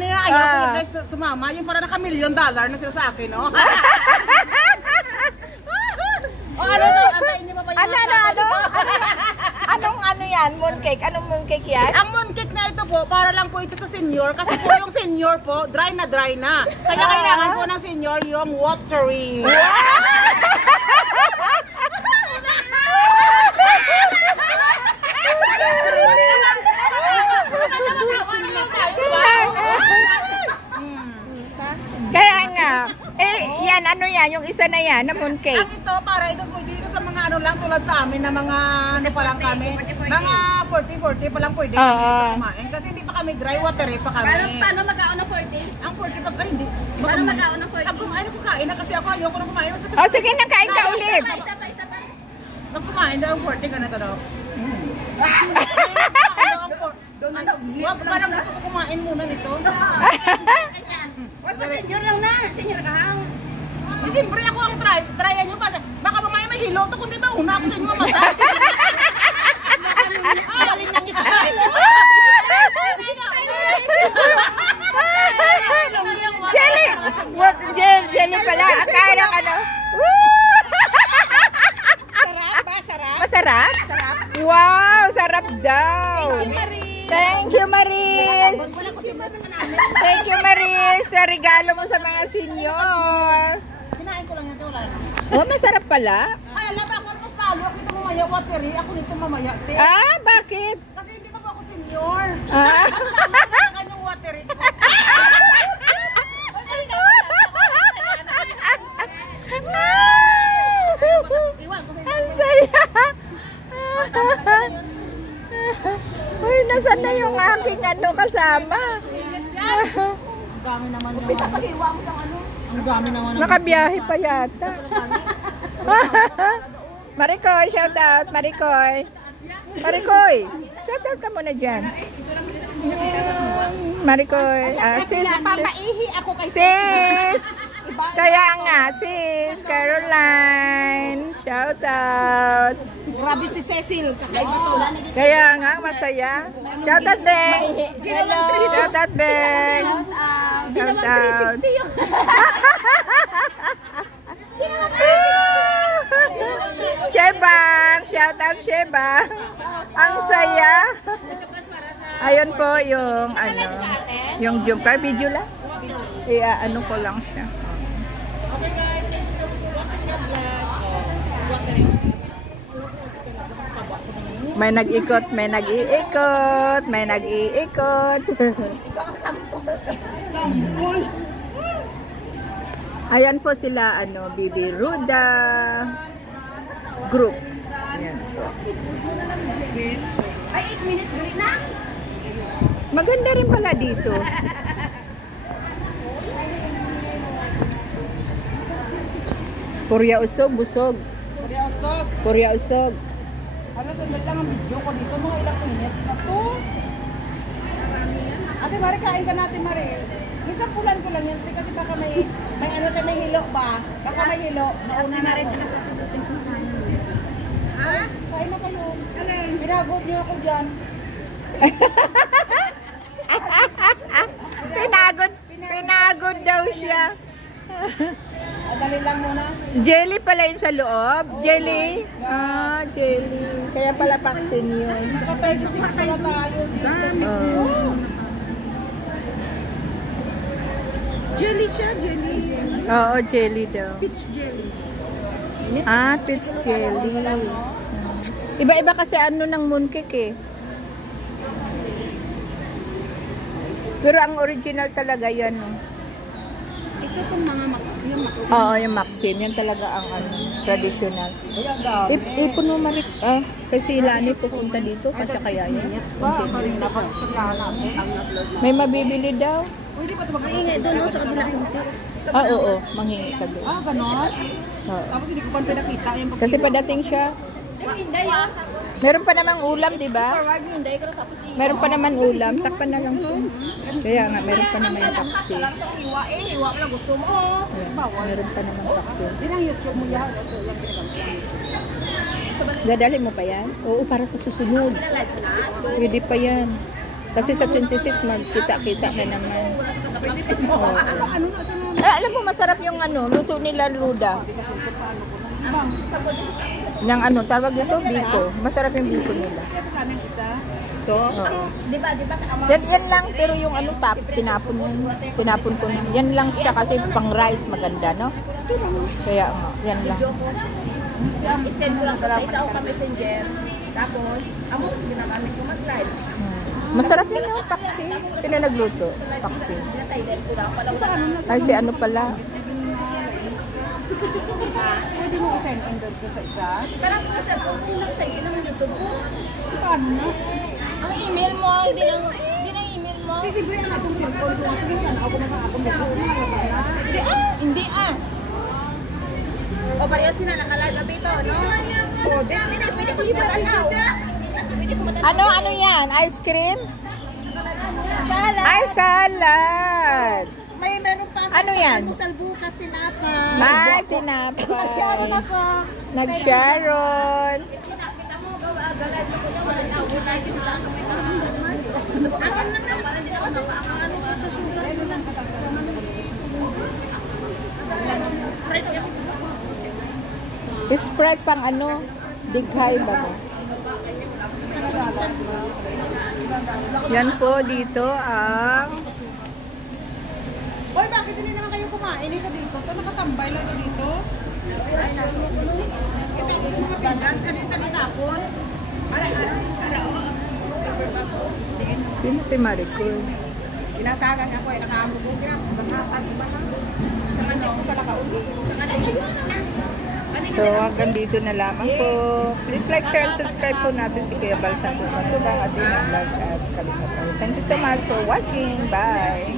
kanina ayaw ko guys sumama. Yung para naka-$1,000,000 na sila sa akin, no? Ano to? Antayin niyo pa ba yung Ano yan? Mooncake? Anong mooncake yan? Ang mooncake na ito po, para lang po ito sa senior. Kasi po yung senior po, dry na. Kaya kailangan po ng senior yung watery. Kaya nga, yan, ano yan, yung isa na yan, na mooncake. Ang ito, para ito po dito sa mga ano lang, tulad sa amin na mga ano pa lang kami, mga 40 pa lang pwede kumain. Kasi hindi pa kami dry, watery pa kami. Paano mag-aon ng 40? Ang 40 pa, hindi. Paano mag-aon ng 40? Ako kain na kasi ako, ayoko na kumain. Sige na, kain ka ulit. Isa pa. Nang kumain daw ang 40, ganito daw. Parang gusto ko kumain muna nito. Wala pa senior lang na. Senior ka hang. Siyempre ako ang tryan nyo. Baka mamaya may hilo to, kundi ba una ako sa inyo mamatay. Galing ng isa. Jelly pala. Akala ano. Sarap? Masarap? Sarap. Wow, sarap daw. Thank you, Maris. Thank you, Maris. Sa regalo mo sa mga senior. Kinain ko lang yan, wala na. Oh, masarap pala. Ay, alam ako, mas talo. Ako ito mamaya, watery. Ako nito mamaya, te. Bakit? Kasi hindi pa po ako senior. Mas yung watery ko. Ang saya. Uy, nasa na yung aking kasama? Ang dami naman yung... Bisa pag-iwa mo sa ano. Ang dami naman. Nakabiyahe pa yata. Marikoy, shout out. Marikoy, shout out ka muna dyan. Marikoy. Sis. Papaihi ako kay Sis. Kaya nga, sis. Caroline. Shout out. Grabe si Cecil. Kakaiba to. Kaya nga, masaya. Shout out, Beng. Shout out, Beng. Shout out. Shebang. Shout out, Shebang. Ang saya. Ayun po yung yung jumper video lang. Kaya ano ko lang siya. May nag-ikot, may nag-iikot, may nag-iikot. Ayan po sila, Bibi Ruda Group. Ayan po. Ay, 8 minutes rin na. Maganda rin pala dito. Purya usog, busog. Purya usog. Ano, tandaan lang ang video ko dito. Mga ilang minutes na to. Ate Mari, kain ka natin, Mari. Minsan pulan ko lang yan. Kasi baka may hilo ba? Baka may hilo. Nauna na ako. Kain na kayo. Pinagod niyo ako dyan. Pinagod daw siya. Dali lang muna. Jelly pala yun sa loob. Jelly. Jelly. Kaya pala vaccine yun. Naka-36 pala tayo dito. Jelly siya, jelly. Oo, jelly daw. Peach jelly. Peach jelly. Iba-iba kasi ng mooncake eh. Pero ang original talaga yan. Ito pong mga yung Maxim. Oo, yung Maxim. Yan talaga ang traditional. Ipon mo Marik. Kasi Lani pupunta dito. Kasi kaya yan. May mabibili daw. Hindi pa ito Maingay doon sa kabilang hinti. Oo. Manghingi ka doon. Ganon? Oo. Tapos hindi ko pa pinakita. Kasi padating siya. Meron pa namang ulam, di ba? Meron pa naman ulam. Takpan na lang to. Kaya nga, meron pa naman yung taksi. Iwa mo lang gusto mo. Meron pa naman taksi. Yun ang YouTube mo yan. Dadali mo pa yan? Oo, para sa susunod. Pwede pa yan. Kasi sa 26, magkita-kita ka naman. Alam mo, masarap yung luto nila luda. Yang tawag dito, biko. Masarap yung biko nila. Ito? Oo. Di ba? Yan lang, pero yung tinapon yun. Tinapon ko na. Yan lang siya kasi pang rice maganda, no? Kaya yan lang. I-send ko lang to sa isa o ka messenger. Tapos, ako, ginagamit ko mag-live. Masarap din yung paksi. Sino nagluto? Paksi. Silent ko lang. Ay, si ano pala. Pwede mo i-send in doon ko sa isa? Parang ko sa send in ng YouTube ko. Paano na? Ang email mo, hindi na email mo. Kasi siyempre ang atong cellphone ko. Ako na sa akong Hindi ah. O pareho sila naka-live up ito, no? O, Pwede ko ipatanaw. Ano yan? Ice cream? Salad. Ay, salad! May meron pa. Ano yan? Almusal bukas, tinapa. May tinapay. Sharon ako. Nag-Sharon. Kita mo, gawa, galay mo ko niya, wala na, wala din lang. Akin lang na, wala din ako nakaangan sa sugar. Sprite pang dighay ba? Yan po dito ang Hoy, bakit hindi naman kayo kumain dito dito? Ito nakatambay lang na dito. Ito ang mga pinggan. Kanita ninapon. Sino si Maricol? Kinatagan ako ay nakaamubog yan. Sanghatan ba lang? Sanghatan ko pala kauli. So, hanggang dito na lamang po. Please like, share, and subscribe po natin si Kuya Bal Santos Matubang at Dina Vlog at Kalinga. Thank you so much for watching. Bye!